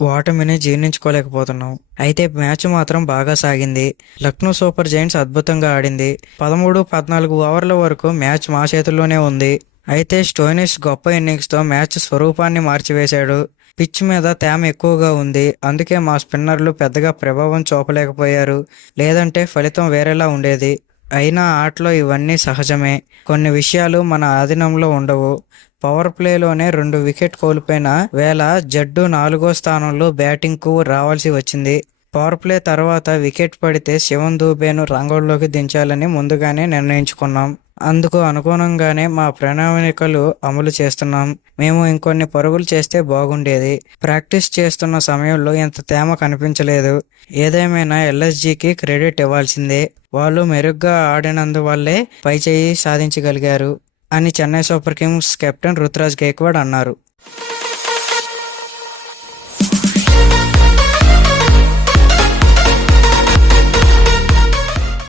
ఓటమిని జీర్ణించుకోలేకపోతున్నాం. అయితే మ్యాచ్ మాత్రం బాగా సాగింది. లక్నో సూపర్ జైంట్స్ అద్భుతంగా ఆడింది. 13-14 ఓవర్ల వరకు మ్యాచ్ మా చేతుల్లోనే ఉంది. అయితే స్టోయినిస్ గొప్ప ఇన్నింగ్స్తో మ్యాచ్ స్వరూపాన్ని మార్చివేశాడు. పిచ్ మీద తేమ ఎక్కువగా ఉంది. అందుకే మా స్పిన్నర్లు పెద్దగా ప్రభావం చూపలేకపోయారు. లేదంటే ఫలితం వేరేలా ఉండేది. అయినా ఆటలో ఇవన్నీ సహజమే. కొన్ని విషయాలు మన ఆధీనంలో ఉండవు. పవర్ ప్లేలోనే 2 వికెట్ కోల్పోయిన వేళ జడ్డు 4వ స్థానంలో బ్యాటింగ్కు రావాల్సి వచ్చింది. పవర్ ప్లే తర్వాత వికెట్ పడితే శివన్ దూబేను రంగంలోకి దించాలని ముందుగానే నిర్ణయించుకున్నాం. అందుకు అనుగుణంగానే మా ప్రణాళికలు అమలు చేస్తున్నాం. మేము ఇంకొన్ని పరుగులు చేస్తే బాగుండేది. ప్రాక్టీస్ చేస్తున్న సమయంలో ఇంత తేమ కనిపించలేదు. ఏదేమైనా ఎల్ఎస్జీకి క్రెడిట్ ఇవ్వాల్సిందే. వాళ్ళు మెరుగ్గా ఆడినందువల్లే పైచేయి సాధించగలిగారు అని Chennai Super Kings captain Ruturaj Gaikwad అన్నారు.